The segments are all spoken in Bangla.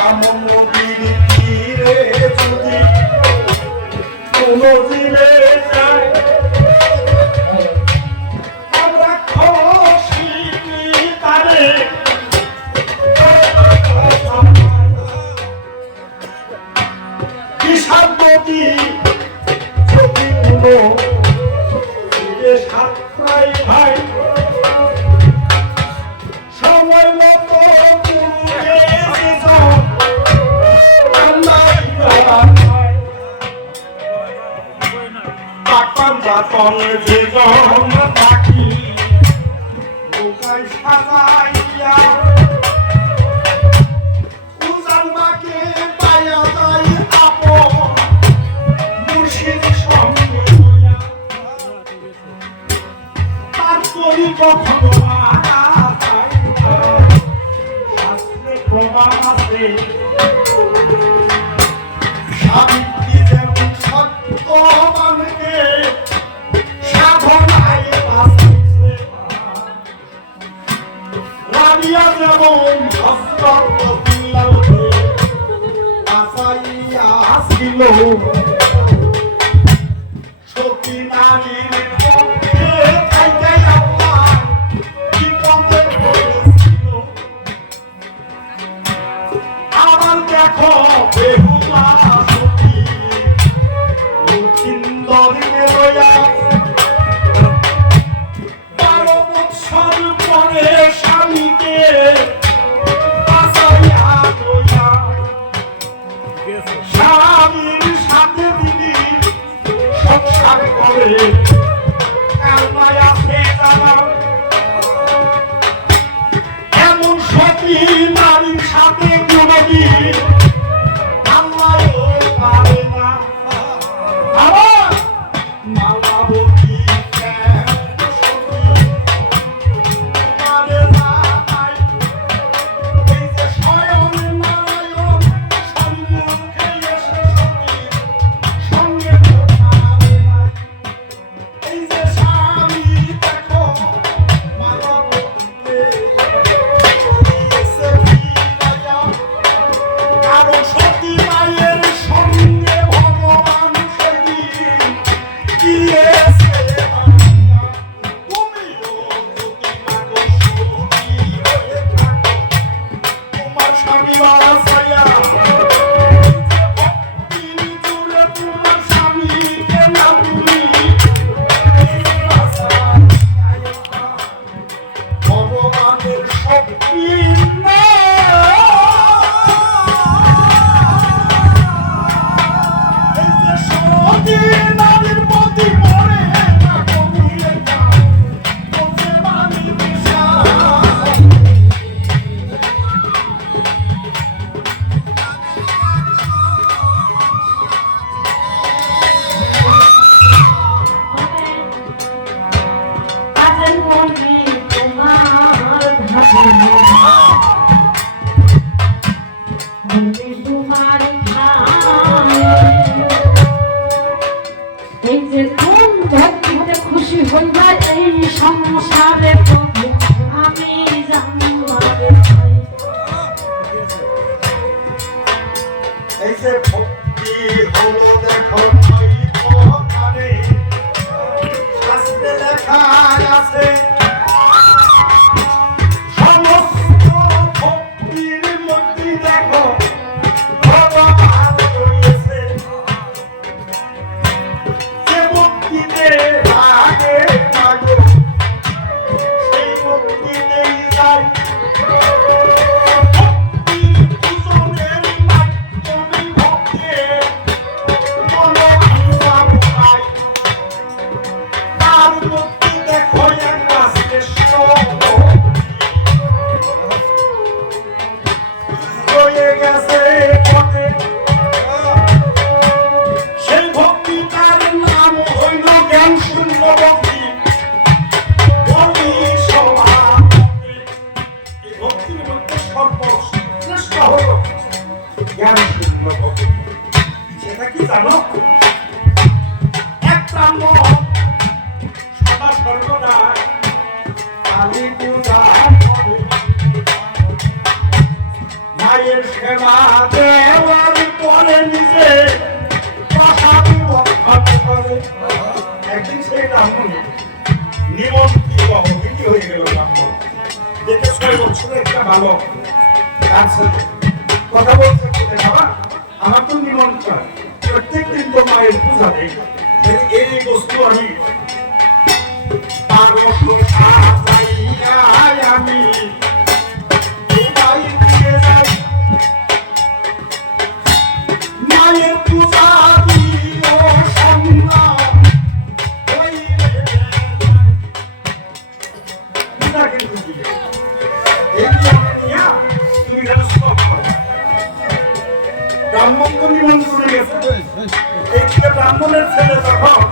এমন নদীর তীরে যদি কোনো দিলে যায় আমরা খুশি তারে বিশাল নদী যদি কোনো দিলে সাতটাই ভাই সময় মতো বাতন যে জন পাখি নৌকায় সাজাইয়া উজান মাকে পায়া যায় আপন মুর্শিদ সঙ্গে তারপরই কখনো শাস্ত্রে প্রমাণ আছে সাবিত্রী যেমন সত্যবানকে সাধনায় বাঁচিয়েছে রাবিয়া যেমন হস্তবিল্লালকে বাঁচাইয়া ছিল সতী নারীর পক্ষে থাইতে আল্লাহ বিপদের হয়েছিল আবার দেখো বেহুলা সতী লক্ষিন্দরকে লইয়া 12 বৎসর পরে স্বামীকে বাঁচাইয়া লইয়া স্বামীর সাথে দিদি সংসার করে কালমায় আছে জানা এমন সতী নারীর সাথে কোনদিন আল্লাহও পারে না আবার মালাবতী সতী পারে না এই যে স্বয়ং নারায়ণ সম্মুখে এসে সতী সঙ্গে পারে না এই যে স্বামী দেখো মালাবতীতে কারো সতী মায়ের সঙ্গে ভগবান সেদিন গিয়েছে তুমিও যদি মাগো সতী হয়ে থাকো তোমার স্বামী বাঁচাইয়া ভক্তির জোরে তোমার স্বামীকে না তুমি ভগবানের শক্তি না এই যে সতী নারীর প্রতি মরে না কমিয়ে যাও বলছে মানি বিষায় কাজের মনে তোমার ধারে মনে তোমার ধারে এই যে কোন ভক্তিতে খুশি হইবা এই সংসারে প্রভু আমি জানবারে চাই এই যে ভক্তি হলো দেখো নয় কথারে শাস্ত্রে লেখা আছে সমস্ত ভক্তির মধ্যে দেখো ভগবান রয়েছে যে ভক্তিতে আগে মাগো সেই ভক্তিতেই যাই ভক্তির পূজনের মাধ্যমে ভক্তি মায়ের সেবা দেওয়ার পরে নিজে পাশাপি বক্ষণ করে। একদিন সেই ব্রাহ্মণ নিমন্ত্রিত অতিথি হয়ে গেল। ব্রাহ্মণ দেখে 6 বছরের একটা বালক তার সাথে কথা বলছে, বাবা আমার তো নিমন্ত্রণ, প্রত্যেকদিন তো মায়ের পূজা দেয়, এই বস্তু আমি আমি মায়ের পূজা দিও সন্তান পূজা কিন্তু দিলে এই নিয়া তুমি যেন স্টপ করো। ব্রাহ্মণ তো নিমন্ত্রণে গেছে, এইদিকে ব্রাহ্মণের ছেলে যখন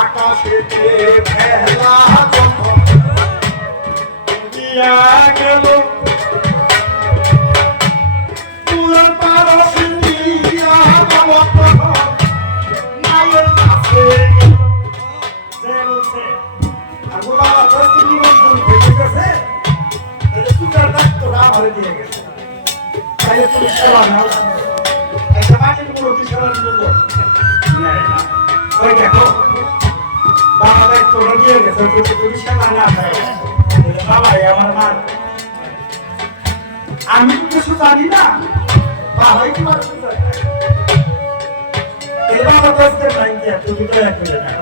আকাশেতে ভেলা যখন দিয়া গেল পুরা পারস দিয়া গেল মায়ের কাছে বলছে আবু বাবা দশটি নিমন্ত্রণ হয়ে গেছে, তাহলে পূজার দায়িত্বটা আমারে দিয়ে গেছে, তাহলে তুমি সেবা নাও। একটা মাটির মূর্তি সেবা নিল ওই দেখো বাবা দায়িত্বটা দিয়ে গেছে, তুমি সেবা না খায় বাবাই আমার মা, আমি তো কিছু জানি না, বাবাই তোমার পূজা খায়। বাবা দশটা নাই কি তুমি তো এক মিলে না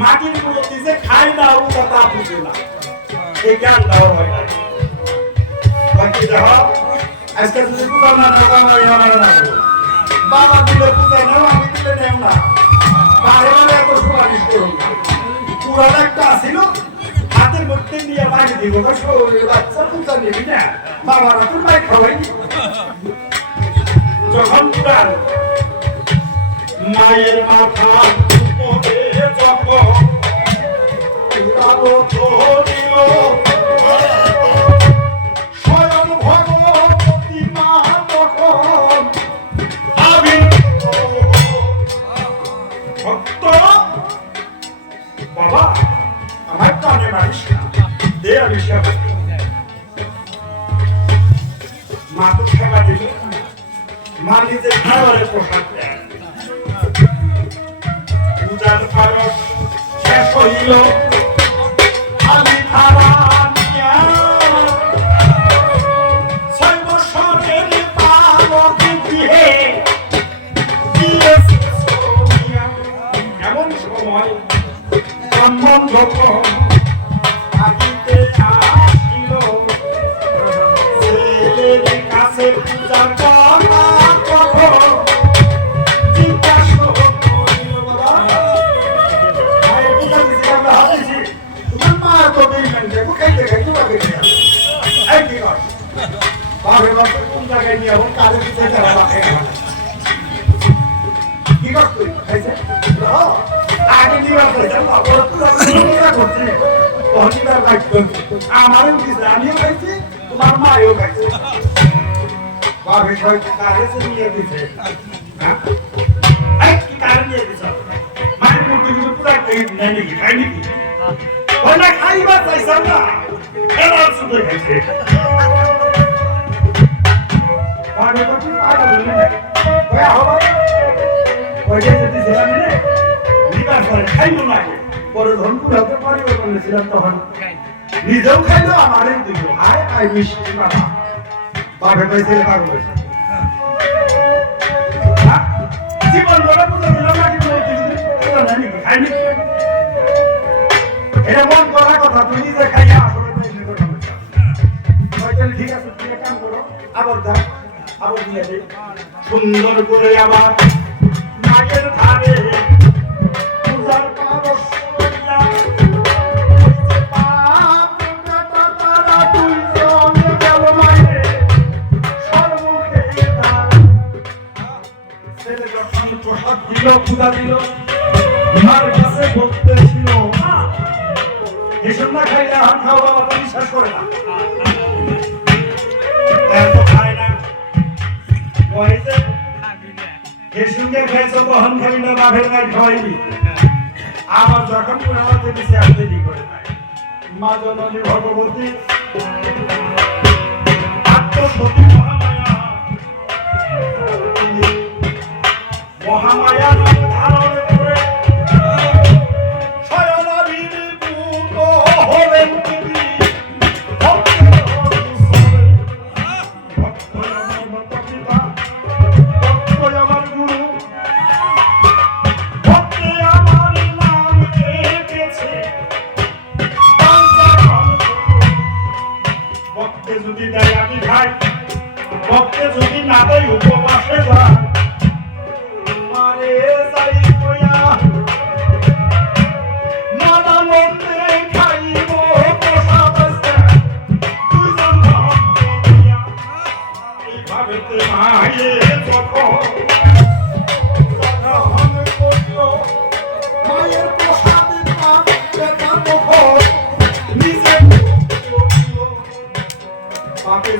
মাটির মূর্তি যে খাই না তা বুঝে না, এই জ্ঞান দেওয়া হয় না। আজকে যদি পূজা না বাবা দিলে পূজা নাও, আমি দিলে নেও না, বারে বারে এত সুপারিশ করুন না। পুরাটা একটা আসিল হাতের মধ্যে নিয়ে পানি দিব, বাচ্চা পূজা নিবি না, বাবারা তো মাই খাওয়াই। যখন মায়ের মাথা স্বয়ং ভগবতী মা তখন ভক্ত বাবা আমার কানে মারিস না, দে আমি সেবা মা তো সেবা দিল, মা নিজে খাবারের প্রসাদ দেয়। পূজার পারস শেষ হইল, আমি থারা নিয়া 6 বছরের পালক দিয়ে দিয়েছে সোনিয়া। এমন সময় ব্রাহ্মণ যখন আদিতে আসিল, ছেলের কাছে পূজা করা তখন জিজ্ঞাসা করিল, বাবা মায়ের পূজা দিছি আমরা হাতিছি, তোমার মা তো বেইমান দেখো খাইতে খাইতে বাকি গেল। এই কি কর বাবা বাবা কোন জায়গায় নিয়ে এখন কাজে দিতে যারা বাকি গেল কি কর তুই খাইছে আগে দিবার খাইছে বাবা পূজা করছে অনিবার বাইক আমারও দিছে, আমিও খাইছি তোমার মাও খাইছে, বাবা সবাই কাজে নিয়ে দিছে। হ্যাঁ এই কি কারণ নিয়ে দিছ মায়ের মূর্তি পূজা কই নাই নাকি খাই নাকি ওনা খাইবা চাইছ না খেলা শুধু খাইছে বাবা তো কি পাগল হইলে না ওই আহবা ওই যে দিছে না নিবার করে খাইলো না পরে ধনপুর হতে পরিবর্তন ছিলাম তখন নিজেও খাইলো আমারও দিল। আয় আয় মিষ্টি বাবা বাবা কইছে পাগল হইছে জীবন বড় পূজা দিলাম নাকি পূজা নাকি খাইনি এটা মন করা কথা, তুই নিজে খাইয়া আসলে ঠিক আছে তুমি কাম করো, আবার দাও আবার দিয়ে দে সুন্দর করে আবার মায়ের ধারে পূজার পারস করিয়া পাপ কাটা তারা দুইজন গেল মায়ের সর্বমুখে ছেলে যখন প্রসাদ দিল পূজা দিল, মার কাছে বলতে ছিল এসব না খাইলে আর খাওয়া বাবা বিশ্বাস করে না, এত খায় না এর সঙ্গে খাইছো তখন খাবি না বাপের গায়ে খাওয়াইবি আবার যখন পুরাতে দিছে আসতে কি করে নাই মা জননী ভগবতী আত্মসতী মহামায়া মহামায়া নাম ধারণ করে শয়নাধীন পুত হলেন দেবী ভক্তের অনুসরণে। ভক্ত আমার মাতা পিতা, ভক্ত আমার গুরু, ভক্তে আমার নাম রেখেছে। ভক্তে যদি দেয় আমি খাই, ভক্তে যদি না দেয় উপবাসে যায় মারে যাই কইয়া নানানন্দে খাইব প্রসাদ আছে দুইজন ভক্ত লইয়া। এইভাবেতে মায়ে যখন সাধন করিল, মায়ের প্রসাদে পান পেটা মুখ নিজে করিল। বাপে